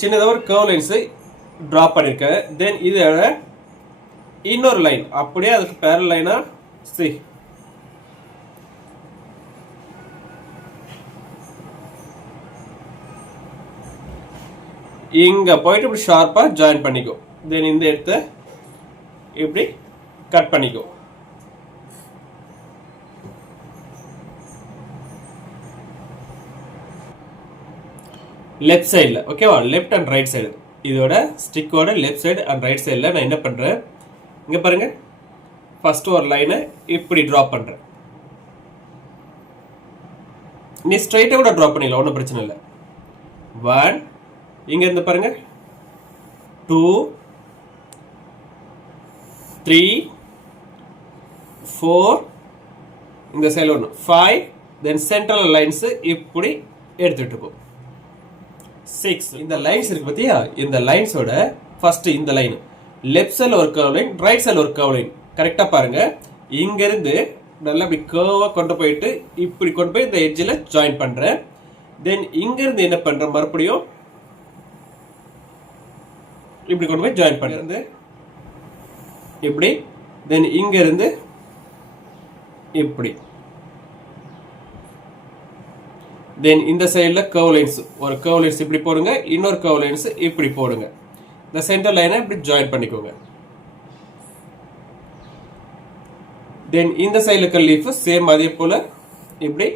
சின்னதாக ஒரு curve lines draw பண்ணியிருக்கேன். தென் இதோட இன்னொரு லைன் அப்படியே அதுக்கு பேரல் லைனா இங்க போயிட்டு இப்படி ஷார்ப்பா ஜாயின் பண்ணிக்கோ. தென் இந்த இடத்த இப்படி கட் பண்ணிக்கோ. லெஃப்ட் சைடில் ஓகேவா, லெஃப்ட் அண்ட் ரைட் சைடு இதோட ஸ்டிக்கோட லெஃப்ட் சைடு அண்ட் ரைட் சைடில் நான் என்ன பண்ணுறேன், இங்கே பாருங்க ஃபர்ஸ்ட் ஒரு லைனை இப்படி ட்ரா பண்ணுறேன். நீ ஸ்ட்ரைட்டாக கூட ட்ரா பண்ணிடலாம், ஒன்றும் பிரச்சனை இல்லை. 1 இங்க இருந்து பாருங்க 2 3 4 இந்த சைடு 1 5 தென் சென்ட்ரல் லைன்ஸ் இப்படி எடுத்துட்டு போ. 6 இந்த லைன்ஸ் இருக்கு பாத்தியா, இந்த லைன்ஸோட ஃபர்ஸ்ட் இந்த லைன் லெஃப்ட் சைடுல ஒரு கர்வ் லைன், ரைட் சைடுல ஒரு கர்வ் லைன். கரெக்டா பாருங்க, இங்க இருந்து நல்லா இப்படி கர்வா கொண்டு போயிட்டு இப்படி கொண்டு போய் இந்த எட்ஜில் ஜாயின் பண்றேன். தென் இங்க இருந்து என்ன பண்றேன், மறுபடியும் இப்படி கொண்டு போய் ஜாயின் பண்ணிருந்து இப்படி. தென் இங்க இருந்து இப்படி. தென் இந்த சைடுல கர்வ் லைன்ஸ் ஒரு கர்வ் லைன்ஸ் இப்படி போடுங்க, இன்னொரு கர்வ் லைன்ஸ் இப்படி போடுங்க. இந்த சென்டர் லைனை இப்படி ஜாயின் பண்ணிக்கோங்க. தென் இந்த சைடுல இருக்க லீஃப் சேம் அதே போல இப்படி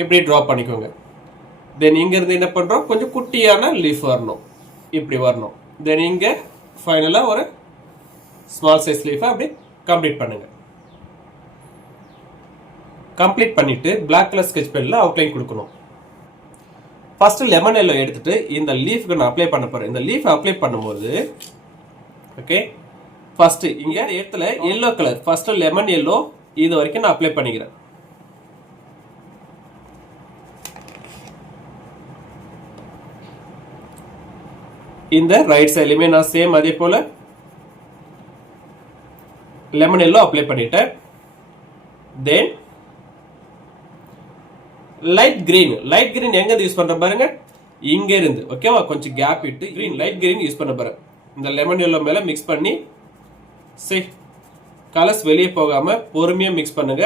இப்படி டிரா பண்ணிக்கோங்க. தென் இங்க இருந்து என்ன பண்றோம், கொஞ்சம் குட்டியான லீஃப் வரணும், இப்படி வரணும். தென் இங்க ஃபைனலா ஒரு ஸ்மால் சைஸ் லீஃப் அப்படி கம்ப்ளீட் பண்ணுங்க. கம்ப்ளீட் பண்ணிட்டு பிளாக் கலர் ஸ்கெட்ச் பென்ல அவுட்லைன் கொடுக்கணும். ஃபர்ஸ்ட் லெமன் எல்லோ எடுத்துட்டு இந்த லீஃப்க்கு நான் அப்ளை பண்ண போறேன். இந்த லீஃப் அப்ளை பண்ணும்போது ஓகே, ஃபர்ஸ்ட் இங்க இடத்துல yellow colour first lemon yellow இது வரைக்கும் நான் அப்ளை பண்ணிக்கிறேன். இந்த ரைட் சைட்லயுமே நான் சேம் அதே போல லெமன் எல்லோ அப்ளை பண்ணிட்டேன். தென் லைட் கிரீன் எங்க யூஸ் பண்ற பாருங்க, இங்க இருந்து ஓகேவா, கொஞ்சம் கேப் விட்டு லைட் கிரீன் யூஸ் பண்ண போறேன். இந்த லெமன் எல்லோ மேல மிக்ஸ் பண்ணி கலர்ஸ் வெளியே போகாம பொறுமையா மிக்ஸ் பண்ணுங்க.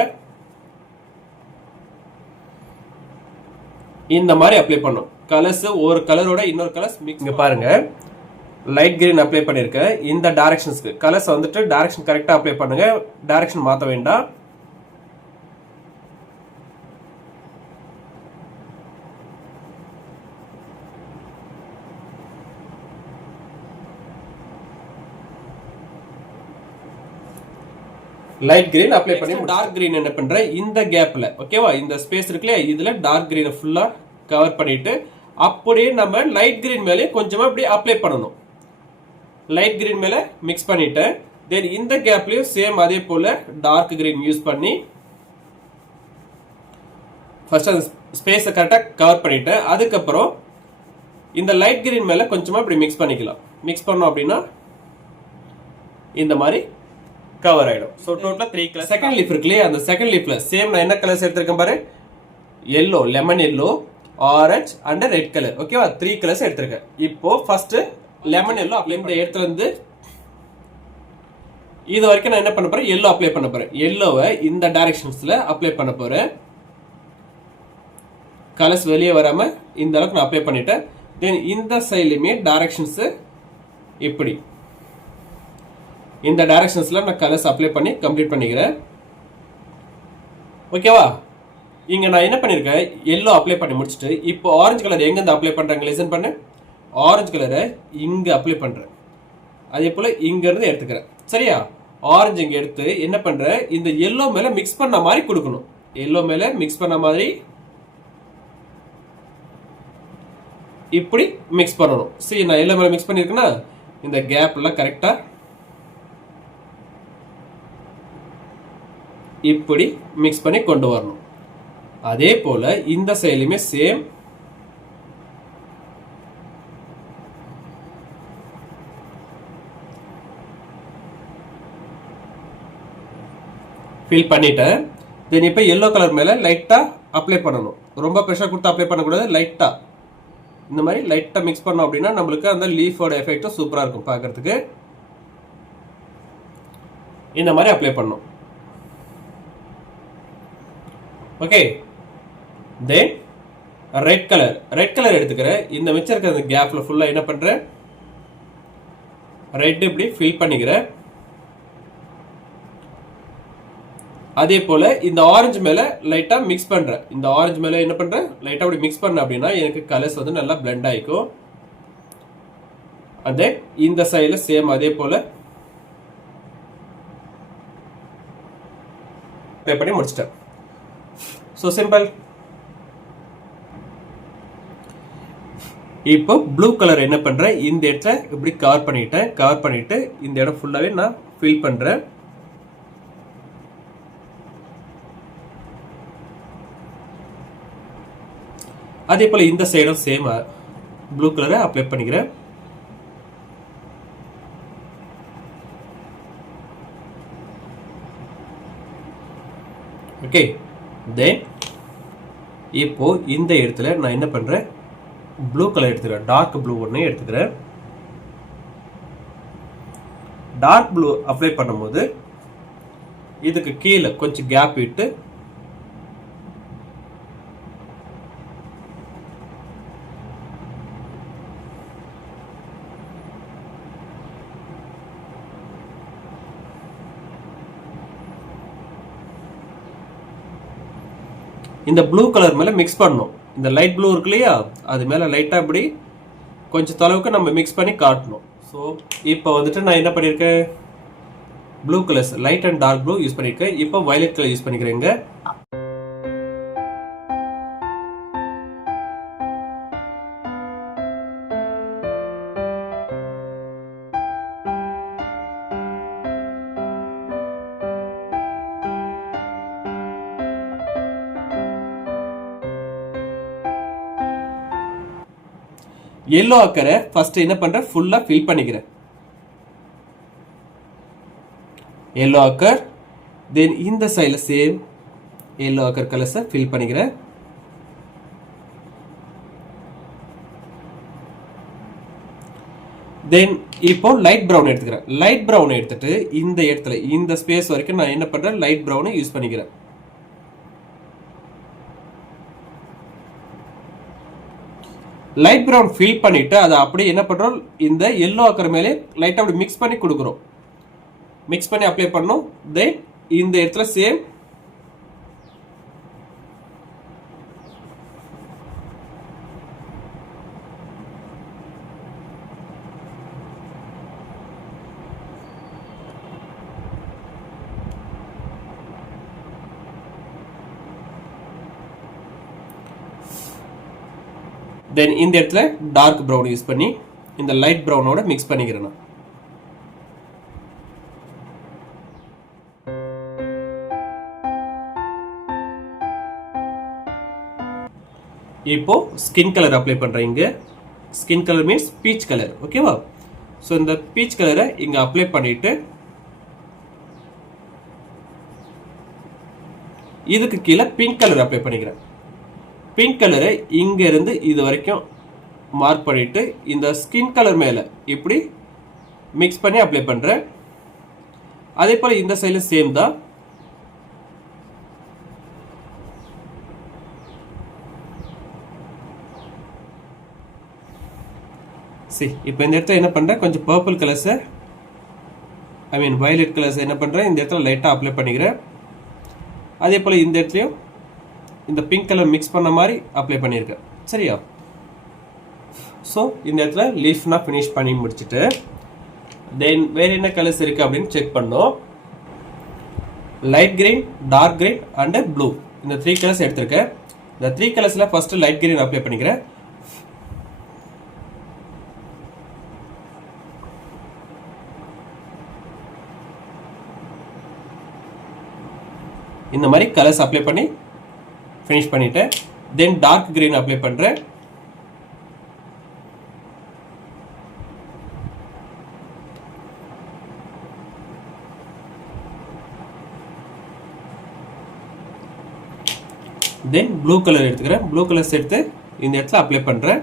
இந்த மாதிரி அப்ளை பண்ணும். கலர்ஸ் ஒரு கலரோட இன்னொரு கலர்ஸ் மிக்ஸ். இங்க பாருங்க லைட் கிரீன் அப்ளை பண்ணிருக்கேன். இந்த டைரக்ஷன்ஸ்க்கு கலர்ஸ் வந்துட்டு டைரக்ஷன் கரெக்டா அப்ளை பண்ணுங்க, டைரக்ஷன் மாத்த வேண்டாம். லைட் கிரீன் அப்ளை பண்ணி டார்க் கிரீன் என்ன பண்றேன், இந்த கேப்ல ஓகேவா, இந்த ஸ்பேஸ் இருக்குல்ல, இதுல டார்க் கிரீனை ஃபுல்லா கவர் பண்ணிட்டு அப்படியே நம்ம லைட் கிரீன் மேலே கொஞ்சமா அப்படி அப்ளை பண்ணணும். லைட் கிரீன் மேல மிக்ஸ் பண்ணிட்டேன். தென் இந்த கேப்லயும் சேம் அதே போல டார்க் கிரீன் யூஸ் பண்ணி ஃபர்ஸ்ட் அந்த ஸ்பேஸை கரெக்டா கவர் பண்ணிட்டேன். அதுக்கப்புறம் இந்த லைட் கிரீன் மேல கொஞ்சமா இப்படி மிக்ஸ் பண்ணிக்கலாம். மிக்ஸ் பண்ணோம் அப்படின்னா இந்த மாதிரி கவர் ஆயிடும். ஸோ டோட்டலா 3 கலர். செகண்ட் லீஃப் இருக்குல்லையே, அந்த செகண்ட் லீஃப்ல சேம் நான் என்ன கலர்ஸ் எடுத்திருக்கேன் பாரு, yellow, lemon yellow, orange and red colour ஓகேவா, 3 கலர்ஸ் எடுத்திருக்கேன். இப்போ ஃபர்ஸ்ட் லெமன் எல்லோ இந்த இடத்துல இருந்து இது வரைக்கும் நான் என்ன பண்ண போறேன், எல்லோ அப்ளை பண்ண போறேன். எல்லோவை இந்த டைரக்ஷன்ஸ்ல அப்ளை பண்ண போறேன். கலர்ஸ் வெளியே வராம இந்த அளவுக்கு நான் அப்ளை பண்ணிட்டேன். தென் இந்த சைட்லயுமே டைரக்ஷன்ஸ் இப்படி இந்த டைரக்ஷன்ஸ்ல நான் கலர்ஸ் அப்ளை பண்ணி கம்ப்ளீட் பண்ணிக்கிறேன். ஓகேவா, இங்க நான் என்ன பண்ணிருக்கேன், எல்லோ அப்ளை பண்ணி முடிச்சுட்டு இப்போ ஆரஞ்சு கலர் எங்க இருந்து அப்ளை பண்றாங்க லிசன் பண்ணு. ஆரஞ்சு கலரை இங்க அப்ளை பண்றேன், அதே போல இங்க இருந்து எடுத்துக்கிறேன். சரியா, ஆரஞ்சு இங்க எடுத்து என்ன பண்றேன், இந்த எல்லோ மேல மிக்ஸ் பண்ண மாதிரி கொடுக்கணும். எல்லோ மேல மிக்ஸ் பண்ண மாதிரி இப்படி மிக்ஸ் பண்ணணும். சரி, நான் எல்லோ மேல மிக்ஸ் பண்ணிருக்கேன்னா இந்த கேப்ல கரெக்டா இப்படி மிக்ஸ் பண்ணி கொண்டு வரணும். அதே போல இந்த சைடுலயுமே சேம் ஃபில் பண்ணிட்டேன். தென் இப்போ எல்லோ கலர் மேல லைட்டா அப்ளை பண்ணணும். ரொம்ப ப்ரெஷர் கொடுத்து அப்ளை பண்ணக்கூடாது, லைட்டா இந்த மாதிரி லைட்டாக மிக்ஸ் பண்ணோம் அப்படின்னா நம்மளுக்கு அந்த லீஃபோட எஃபெக்டும் சூப்பராக இருக்கும் பார்க்கறதுக்கு. இந்த மாதிரி அப்ளை பண்ணோம். ஓகே, தென் ரெட் கலர் எடுத்துக்கிறேன். இந்த மிச்சம் இருக்கிற அந்த கேப்ல ஃபுல்லாக என்ன பண்ணுறேன், ரெட் இப்படி ஃபில் பண்ணிக்கிறேன். அதே போல இந்த ஆரஞ்சு மேல லைட்டா மிக்ஸ் பண்றேன். இந்த ஆரஞ்சு மேல என்ன பண்றேன், லைட்டா அப்படி மிக்ஸ் பண்ண அப்படின்னா எனக்கு கலர்ஸ் வந்து நல்லா பிளெண்ட் ஆயிக்கும். அதே இந்த சைடுல சேம் அதே போல அப்ளை பண்ணி முடிச்சிட்டேன். So simple. இப்போ ப்ளூ கலர் என்ன பண்றேன், இந்த இடத்துல இப்படி கவர் பண்ணிட்டு இந்த இடம் ஃபுல்லாவே நான் ஃபில் பண்றேன். அதே போல இந்த சைடும் சேம் ப்ளூ கலரை அப்ளை பண்ணிக்கிறேன். ஓகே, தென் இப்போ இந்த இடத்துல நான் என்ன பண்றேன், ப்ளூ கலர் எடுத்துக்கிறேன். டார்க் ப்ளூ ஒன்று எடுத்துக்கிறேன். டார்க் ப்ளூ அப்ளை பண்ணும்போது இதுக்கு கீழே கொஞ்சம் கேப் விட்டு இந்த ப்ளூ கலர் மேல மிக்ஸ் பண்ணணும். இந்த லைட் ப்ளூ இருக்கு இல்லையா, அது மேல லைட்டா இப்படி கொஞ்சம் தொலைவுக்கு நம்ம மிக்ஸ் பண்ணி காட்டணும். ஸோ இப்போ வந்துட்டு நான் என்ன பண்ணியிருக்கேன், blue colours light and dark blue use பண்ணியிருக்கேன். இப்போ வயலட் கலர் யூஸ் பண்ணிக்கிறேங்க. எல்லோ அக்கரை ஃபர்ஸ்ட் என்ன பண்றேன், ஃபுல்லா ஃபில் பண்ணிக்கிறேன். எல்லோ அக்கர், தென் இந்த சைடுல சேம் எல்லோ அக்கர் கலர்ஸை ஃபில் பண்ணிக்கிறேன். தென் இப்போ லைட் ப்ரௌன் எடுத்துக்கிறேன். லைட் ப்ரௌன் எடுத்துட்டு இந்த இடத்துல இந்த ஸ்பேஸ் வரைக்கும் நான் என்ன பண்றேன், லைட் ப்ரௌனை யூஸ் பண்ணிக்கிறேன். லைட் ப்ரௌன் ஃபில் பண்ணிட்டு அதை அப்படியே என்ன பண்றோம், இந்த எல்லோ அக்கர் மேலே லைட்டா அப்படி மிக்ஸ் பண்ணி கொடுக்குறோம். மிக்ஸ் பண்ணி அப்ளை பண்ணோம். தென் இந்த இடத்துல சேம் தென் இந்த இடத்துல டார்க் ப்ரௌன் யூஸ் பண்ணி இந்த லைட் ப்ரௌனோட மிக்ஸ் பண்ணிக்கிறேன் நான். இப்போ ஸ்கின் கலர் அப்ளை பண்றேன். இங்க skin colour means peach colour. ஓகேவா? ஸோ இந்த பீச் கலரை இங்க அப்ளை பண்ணிட்டு இதுக்கு கீழே பிங்க் கலர் அப்ளை பண்ணிக்கிறேன். பிங்க் கலரை இங்க இருந்து இது வரைக்கும் மார்க் பண்ணிட்டு இந்த ஸ்கின் கலர் மேல இப்படி மிக்ஸ் பண்ணி அப்ளை பண்றேன். அதே போல இந்த சைடுல சேம் தான். இப்போ இந்த இடத்துல என்ன பண்றேன், கொஞ்சம் பர்பிள் கலர்ஸை வயலட் கலர்ஸ் என்ன பண்றேன், இந்த இடத்துல லைட்டா அப்ளை பண்ணிக்கிறேன். அதே போல இந்த இடத்துலயும் இந்த பிங்க் கலர் மிக்ஸ் பண்ண மாதிரி அப்ளை பண்ணியிருக்கேன். சரியா? ஸோ இந்த இடத்துல லீஃப் நான் ஃபினிஷ் பண்ணி முடிச்சுட்டு தென் வேற என்ன கலர்ஸ் இருக்கு அப்படின்னு செக் பண்ணோம். Light green, dark green and blue, இந்த 3 கலர்ஸ் எடுத்திருக்கேன். இந்த 3 கலர்ஸ்ல ஃபர்ஸ்ட் லைட் கிரீன் அப்ளை பண்ணிக்கிறேன். இந்த மாதிரி கலர்ஸ் அப்ளை பண்ணி ஃபினிஷ் பண்ணிட்டேன். தென் டார்க் கிரீன் அப்ளை பண்றேன். தென் ப்ளூ கலர் எடுத்துக்கிறேன். ப்ளூ கலர்ஸ் எடுத்து இந்த இடத்துல அப்ளை பண்றேன்.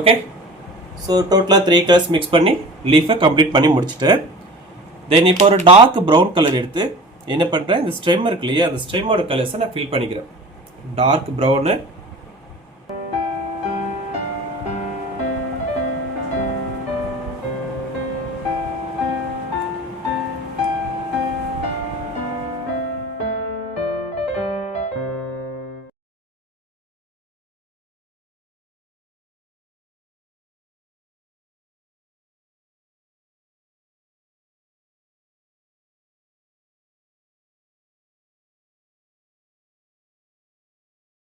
ஓகே, ஸோ டோட்டலாக 3 கலர்ஸ் மிக்ஸ் பண்ணி லீஃபை கம்ப்ளீட் பண்ணி முடிச்சுட்டேன். தென் இப்போ ஒரு டார்க் ப்ரௌன் கலர் எடுத்து என்ன பண்ணுறேன், இந்த ஸ்டெம் இருக்கு இல்லையா, அந்த ஸ்டெம்மோட கலர்ஸை நான் ஃபில் பண்ணிக்கிறேன். Dark brown